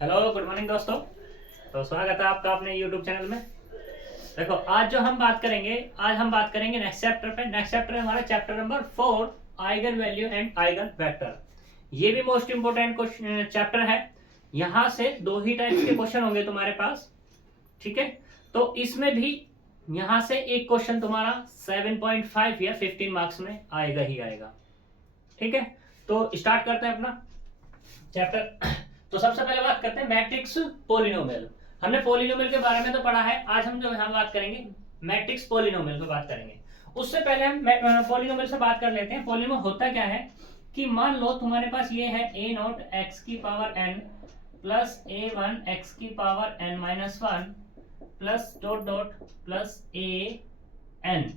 Hello good morning दोस्तों। तो स्वागत है आपका अपने यूट्यूब चैनल में। देखो आज हम बात करेंगे नेक्स्ट चैप्टर पे। नेक्स्ट चैप्टर है हमारा chapter number 4, eigen value and eigen vector. ये भी मोस्ट इंपोर्टेंट चैप्टर है। यहाँ से दो ही टाइप्स के क्वेश्चन होंगे तुम्हारे पास, ठीक है। तो इसमें भी यहाँ से एक क्वेश्चन तुम्हारा 7.5 या 15 मार्क्स में आएगा ही आएगा, ठीक है। तो स्टार्ट करते हैं अपना चैप्टर। तो सबसे पहले बात करते हैं मैट्रिक्स पोलिनोमियल। हमने पोलिनोमियल के बारे में तो पढ़ा है, आज हम जो यहाँ बात करेंगे मैट्रिक्स पोलिनोमियल पे बात करेंगे। उससे पहले हम पोलिनोमियल से बात कर लेते हैं। पोलिनोमियल होता क्या है कि मान लो तुम्हारे पास ये है a नॉट एक्स की power n plus a1 x की power n minus 1 plus dot dot plus a n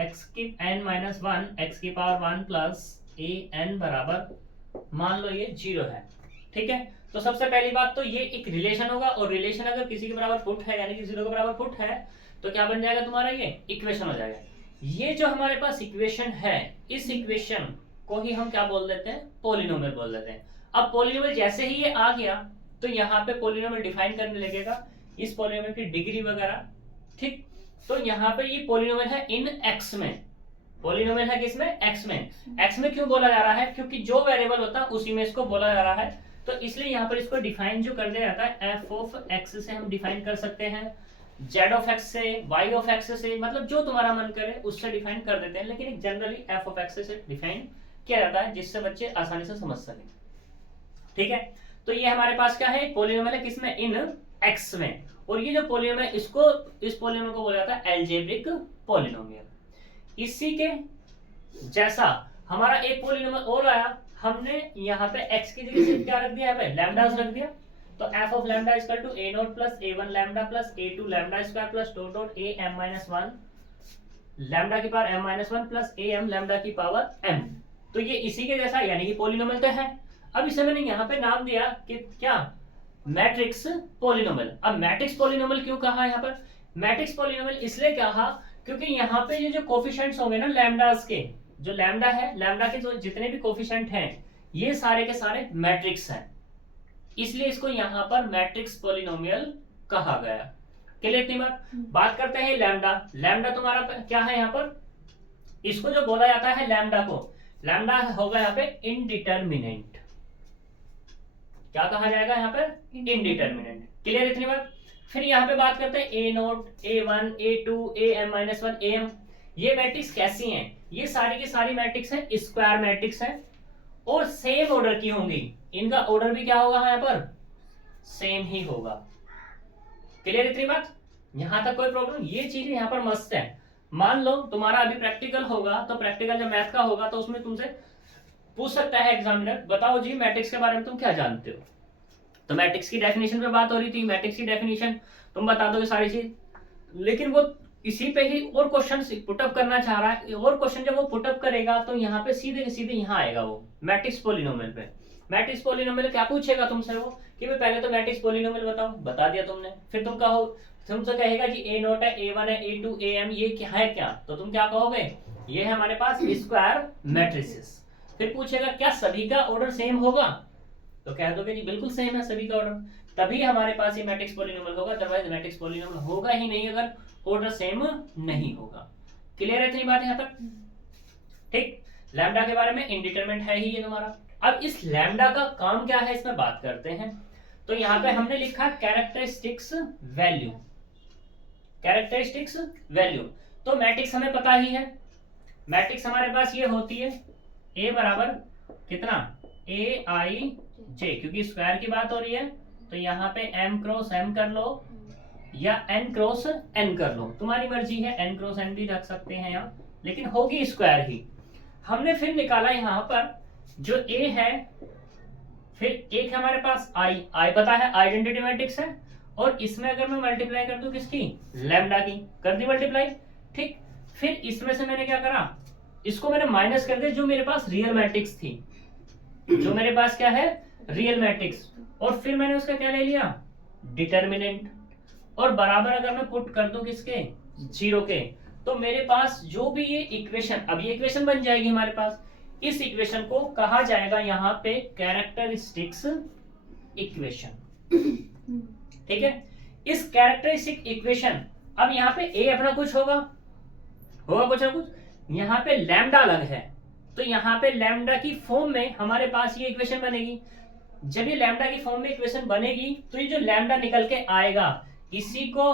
x की n माइनस 1 एक्स की पावर 1 प्लस a n बराबर मान लो ये 0 है, ठीक है। तो सबसे पहली बात तो ये एक रिलेशन होगा, और रिलेशन अगर किसी के बराबर पुट है यानी कि 0 के बराबर पुट है तो क्या बन जाएगा तुम्हारा, ये इक्वेशन हो जाएगा। ये जो हमारे पास इक्वेशन है, इस इक्वेशन को ही हम क्या बोल देते हैं, पोलिनोमियल बोल देते हैं। अब पोलिनोमियल जैसे ही ये आ गया तो यहाँ पे पोलिनोमियल डिफाइन करने लगेगा इस पोलिनोमियल की डिग्री वगैरह, ठीक। तो यहाँ पे ये पोलिनोमियल है इन एक्स में। पोलिनोमियल है किसमें, एक्स में। एक्स में क्यों बोला जा रहा है, क्योंकि जो वेरिएबल होता है उसी में इसको बोला जा रहा है, तो इसलिए यहाँ पर इसको डिफाइन जो कर दिया जाता है एफ ऑफ एक्स से हम डिफाइन कर सकते हैं, जेड ऑफ एक्स से, वाई ऑफ एक्स से, मतलब जो तुम्हारा मन करे उससे डिफाइन कर देते हैं, लेकिन जनरली एफ ऑफ एक्स से डिफाइन किया जाता है जिससे बच्चे आसानी से समझ सकें, ठीक है। तो ये हमारे पास क्या है, पोलिनोमियल है किसमें, इन एक्स में। और ये जो पोलिनोमियल है इस पोलिनोमियल को बोला जाता है एल्जेब्रिक पोलिनोमियल। इसी के जैसा हमारा एक पोलिनोमियल और आया, हमने यहाँ पे x की जगह सिर्फ क्या रख दिया, यहाँ पे लैम्डास रख दिया। तो f of lambda equal to a naught plus a1 lambda plus a2 lambda square plus dot dot a m minus 1 lambda की power m minus 1 plus a m lambda की पावर m। तो ये इसी के जैसा यानी कि पोलिनोमियल तो है। अब इसे मैंने यहाँ पे नाम दिया कि क्या, मैट्रिक्स पोलिनोमियल। अब मैट्रिक्स पोलिनोमियल क्यों कहा यहाँ पर, मैट्रिक्स पोलिनोमियल इसलिए कहा क्योंकि यहाँ पे ये जो कोफिशिएंट्स होंगे ना लैम्डास के, जो लैम्डा है, लैम्डा के जो जितने भी कोफिशिएंट हैं ये सारे के सारे मैट्रिक्स हैं, इसलिए इसको यहाँ पर मैट्रिक्स पोलिनोमियल कहा गया। क्लियर इतनी बात करते हैं लैम्डा। लैम्डा तुम्हारा क्या है यहाँ पर, इसको जो बोला जाता है लैम्डा को, लैम्डा होगा यहाँ पे इनडिटरमिनेंट। क्या कहा जाएगा यहाँ पर, इनडिटरमिनेंट। क्लियर इतनी बात। फिर यहाँ पे बात करते हैं a naught, a1, a2, am minus 1, am। ये मैट्रिक्स कैसी हैं, ये सारी की सारी मैट्रिक्स हैं स्क्वायर मैट्रिक्स हैं और सेम ऑर्डर की होंगी। इनका ऑर्डर भी क्या होगा यहाँ पर, सेम ही होगा। क्लियर इतनी बात, यहां तक कोई प्रॉब्लम। ये चीज यहाँ पर मस्त है। मान लो तुम्हारा अभी प्रैक्टिकल होगा, तो प्रैक्टिकल जब मैथ का होगा तो उसमें तुमसे पूछ सकता है एग्जामिनर, बताओ जी मैट्रिक्स के बारे में तुम क्या जानते हो। तो मैट्रिक्स की डेफिनेशन पे बात हो रही थी, मैट्रिक्स की डेफिनेशन तुम बता दोगे सारी चीज, लेकिन वो इसी पे ही और क्वेश्चन पुटअप करना चाह रहा है। और क्वेश्चन जब वो पुटअप करेगा तो यहाँ पे सीधे के सीधे यहाँ आएगा वो मैट्रिक्स पोलिनोमियल पे। मैट्रिक्स पोलिनोमियल क्या पूछेगा तुमसे वो, कि भाई पहले तो मैट्रिक्स पोलिनोमियल बताओ, बता दिया तुमने। फिर तुम कहो, तुमसे कहेगा कि ए नोट है, a1 है, a2, am, ये क्या है, क्या, तो तुम क्या कहोगे, ये है हमारे पास स्क्वायर मैट्रिसेस। फिर पूछेगा क्या सभी का ऑर्डर सेम होगा, तो कह दोगे जी बिल्कुल सेम है सभी का ऑर्डर, तभी हमारे पास ये मैट्रिक्स पोलिनोमियल होगा, अदरवाइज मैट्रिक्स पोलिनोमियल होगा ही नहीं अगर ऑर्डर सेम नहीं होगा। क्लियर है इतनी बात यहाँ तक, ठीक। लैम्डा के बारे में इनडिटरमिनेंट है ही ये तुम्हारा। अब इस लैम्डा का काम क्या है इसमें बात करते हैं। तो यहाँ पे हमने लिखा कैरेक्टरिस्टिक्स वैल्यू, कैरेक्टरिस्टिक्स वैल्यू। तो मैट्रिक्स हमें पता ही है, मैट्रिक्स हमारे पास ये होती है a बराबर कितना, a i j, क्योंकि स्क्वायर की बात हो रही है तो यहाँ पे m क्रॉस m कर लो या n क्रॉस n कर लो, तुम्हारी मर्जी है, n क्रॉस n भी रख सकते हैं यहाँ, लेकिन होगी स्क्वायर ही। हमने फिर निकाला यहाँ पर जो a है, फिर एक हमारे पास i पता है, आइडेंटिटी मैट्रिक्स है, और इसमें अगर मैं मल्टीप्लाई कर दूं किसकी, लैम्डा की, कर दी मल्टीप्लाई, ठीक। फिर इसमें से मैंने क्या करा, इसको मैंने माइनस कर दिया जो मेरे पास रियल मैट्रिक्स थी, जो मेरे पास क्या है, रियल मैट्रिक्स, और फिर मैंने उसका क्या ले लिया, डिटरमिनेंट, और बराबर अगर मैं पुट कर दूं किसके, 0 के, तो मेरे पास जो भी ये इक्वेशन, अब ये इक्वेशन बन जाएगी हमारे पास। इस इक्वेशन को कहा जाएगा यहाँ पे कैरेक्टरिस्टिक्स इक्वेशन। ठीक है। इस कैरेक्टरिस्टिक इक्वेशन, अब यहाँ पे ए अपना कुछ होगा कुछ ना कुछ, यहाँ पे लैम्डा अलग है, तो यहाँ पे लैम्डा की फॉर्म में हमारे पास ये इक्वेशन बनेगी। जब ये लैम्डा की फॉर्म में इक्वेशन बनेगी तो ये जो लैम्डा निकल के आएगा इसी को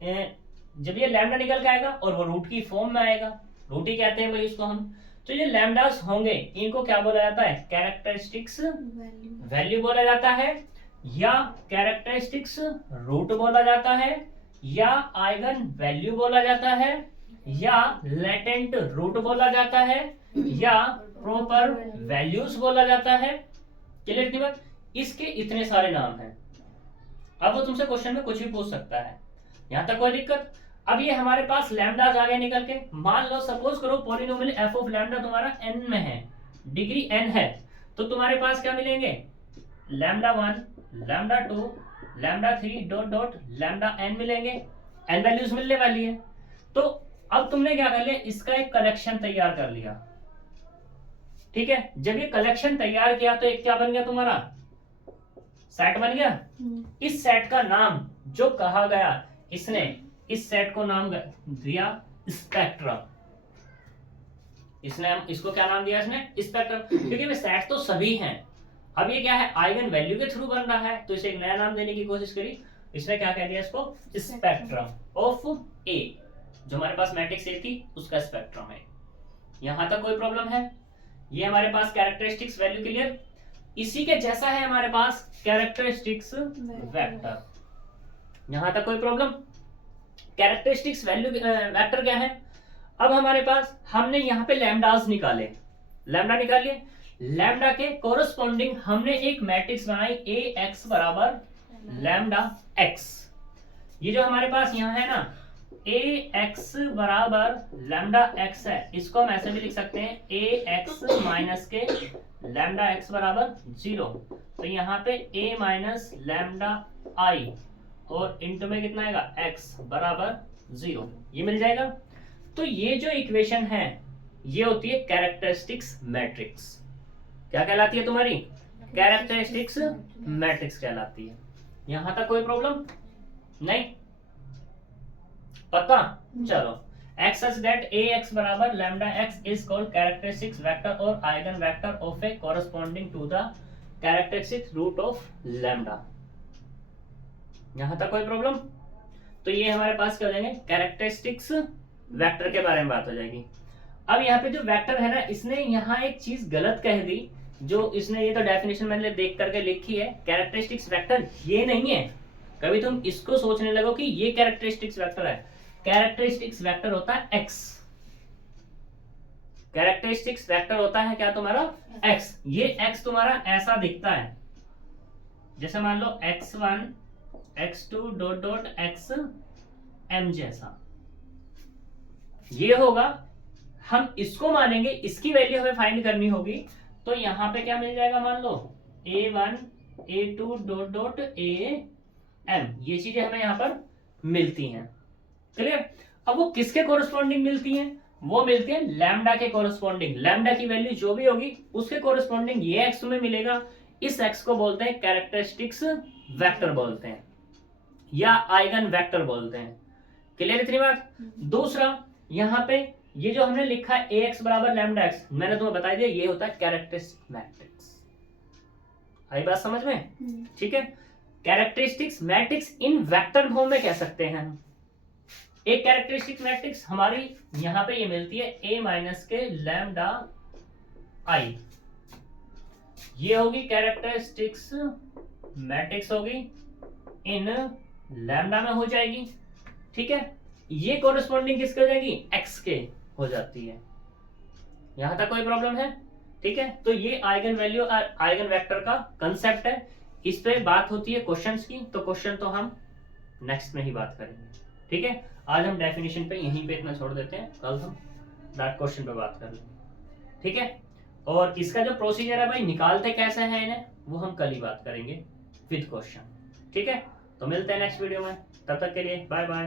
जब ये लैम्डा निकल के आएगा और वो रूट की फॉर्म में आएगा, रूट ही कहते हैं भाई इसको हम, तो ये लामडास होंगे इनको क्या बोला जाता है, कैरेक्टरिस्टिक्स वैल्यू बोला जाता है, या कैरेक्टरिस्टिक्स रूट बोला जाता है, या आइगन वैल्यू बोला जाता है, या लेटेंट रूट बोला जाता है, या प्रॉपर वैल्यूज बोला जाता है। क्लियर की बात? इसके इतने सारे नाम हैं। अब वो तुमसे क्वेश्चन में कुछ भी पूछ सकता है, यहां तक कोई दिक्कत। अब ये हमारे पास लैम्डास आ गए निकल के। मान लो सपोज करो पॉलिनोमियल एफ ऑफ लैम्डा तुम्हारा n में है, डिग्री n है, तो तुम्हारे पास क्या मिलेंगे, lambda 1, lambda 2, lambda 3 dot dot lambda n मिलेंगे, n वैल्यूज मिलने वाली है। तो अब तुमने क्या कर लिया, इसका एक कलेक्शन तैयार कर लिया। ठीक है, जब ये कलेक्शन तैयार किया तो एक क्या बन गया तुम्हारा, सेट बन गया। इस सेट का नाम जो कहा गया, इसने इस सेट को नाम दिया स्पेक्ट्रम। इसने इसको क्या नाम दिया, इसने स्पेक्ट्रम, क्योंकि वे सेट तो सभी हैं। अब ये क्या है, आइगन वैल्यू के थ्रू बन रहा है, तो इसे एक नया नाम देने की कोशिश करी, इसने क्या कह दिया इसको, स्पेक्ट्रम ऑफ ए। जो हमारे पास मैट्रिक्स ए थी उसका स्पेक्ट्रम है। यहां तक कोई प्रॉब्लम है? ये हमारे पास कैरेक्टरिस्टिक्स वैल्यू क्लियर। इसी के जैसा है हमारे पास कैरेक्टरिस्टिक्स वेक्टर। यहां तक कोई प्रॉब्लम? कैरेक्टरिस्टिक्स वैल्यू वेक्टर क्या है? अब हमारे पास हमने यहाँ पे लैम्डास निकाले, लैम्डा निकाल लिए, लैम्डा के कोरस्पॉन्डिंग हमने एक मैट्रिक्स बनाई ए एक्स बराबर लैम्डा एक्स। ये जो हमारे पास यहाँ है ना ए एक्स बराबर लैम्डा एक्स है, इसको हम ऐसे भी लिख सकते हैं ए एक्स माइनस के लैम्डा एक्स बराबर 0। तो यहाँ पे ए माइनस लैम्डा आई और इंटू में कितना आएगा, x बराबर 0, ये मिल जाएगा। तो ये जो इक्वेशन है ये होती है कैरेक्टरिस्टिक्स मैट्रिक्स। क्या कहलाती है तुम्हारी, कैरेक्टरिस्टिक्स मैट्रिक्स कहलाती है। यहां तक कोई प्रॉब्लम नहीं? पक्का? चलो, x such that ax बराबर lambda x is called characteristics vector और eigen vector of a corresponding to the characteristic root of lambda। यहां तक कोई प्रॉब्लम? तो ये हमारे पास क्या हो जाएंगे, कैरेक्टरिस्टिक्स वेक्टर के बारे में बात हो जाएगी। अब यहाँ पे जो वेक्टर है ना, इसने यहाँ एक चीज गलत कह दी, जो इसने, ये तो डेफिनेशन मैंने देख करके लिखी है, कैरेक्टरिस्टिक्स वेक्टर ये नहीं है। कभी तुम इसको सोचने लगो कि ये कैरेक्टरिस्टिक्स वेक्टर है, कैरेक्टरिस्टिक्स वेक्टर होता है एक्स। कैरेक्टरिस्टिक्स वेक्टर होता है क्या तुम्हारा, एक्स। ये एक्स तुम्हारा ऐसा दिखता है, जैसे मान लो x1 x2 dot dot xm जैसा ये होगा। हम इसको मानेंगे, इसकी वैल्यू हमें फाइंड करनी होगी, तो यहां पे क्या मिल जाएगा, मान लो a1 a2 dot dot am, ये चीजें हमें यहां पर मिलती हैं। क्लियर? अब वो किसके कोरस्पॉन्डिंग मिलती हैं, वो मिलती है लैम्डा के कोरस्पॉन्डिंग। लैम्डा की वैल्यू जो भी होगी उसके कोरस्पॉन्डिंग ये एक्स में मिलेगा। इस एक्स को बोलते हैं कैरेक्टरिस्टिक्स वेक्टर बोलते हैं, या आइगन वेक्टर बोलते हैं। क्लियर इतनी बात? दूसरा, यहाँ पे ये जो हमने लिखा है ax बराबर लैम्डा एक्स, मैंने तुम्हें बता दिया ये होता है कैरेक्टरिस्टिक मैट्रिक्स। आई बात समझ में? ठीक है, कैरेक्टरिस्टिक्स मैट्रिक्स इन वेक्टर फॉर्म में कह सकते हैं। एक कैरेक्टरिस्टिक मैट्रिक्स हमारी यहाँ पे ये मिलती है a माइनस के लैम्डा आई, ये होगी कैरेक्टरिस्टिक्स मैट्रिक्स, होगी इन लैम्डा में हो जाएगी। ठीक है, ये कोरस्पॉन्डिंग किसके हो जाएगी, x के हो जाती है। यहां तक कोई प्रॉब्लम है? ठीक है, तो ये आइगन वैल्यू और आइगन वेक्टर का कंसेप्ट है। इस पे बात होती है क्वेश्चंस की, तो क्वेश्चन तो हम नेक्स्ट में ही बात करेंगे। ठीक है, आज हम डेफिनेशन पे यहीं पे इतना छोड़ देते हैं, कल हम डायरेक्ट क्वेश्चन पे बात कर लेंगे। ठीक है, और इसका जो प्रोसीजर है भाई, निकालते कैसे हैं इन्हें, वो हम कल ही बात करेंगे विद क्वेश्चन। ठीक है, तो मिलते हैं नेक्स्ट वीडियो में, तब तक के लिए बाय बाय।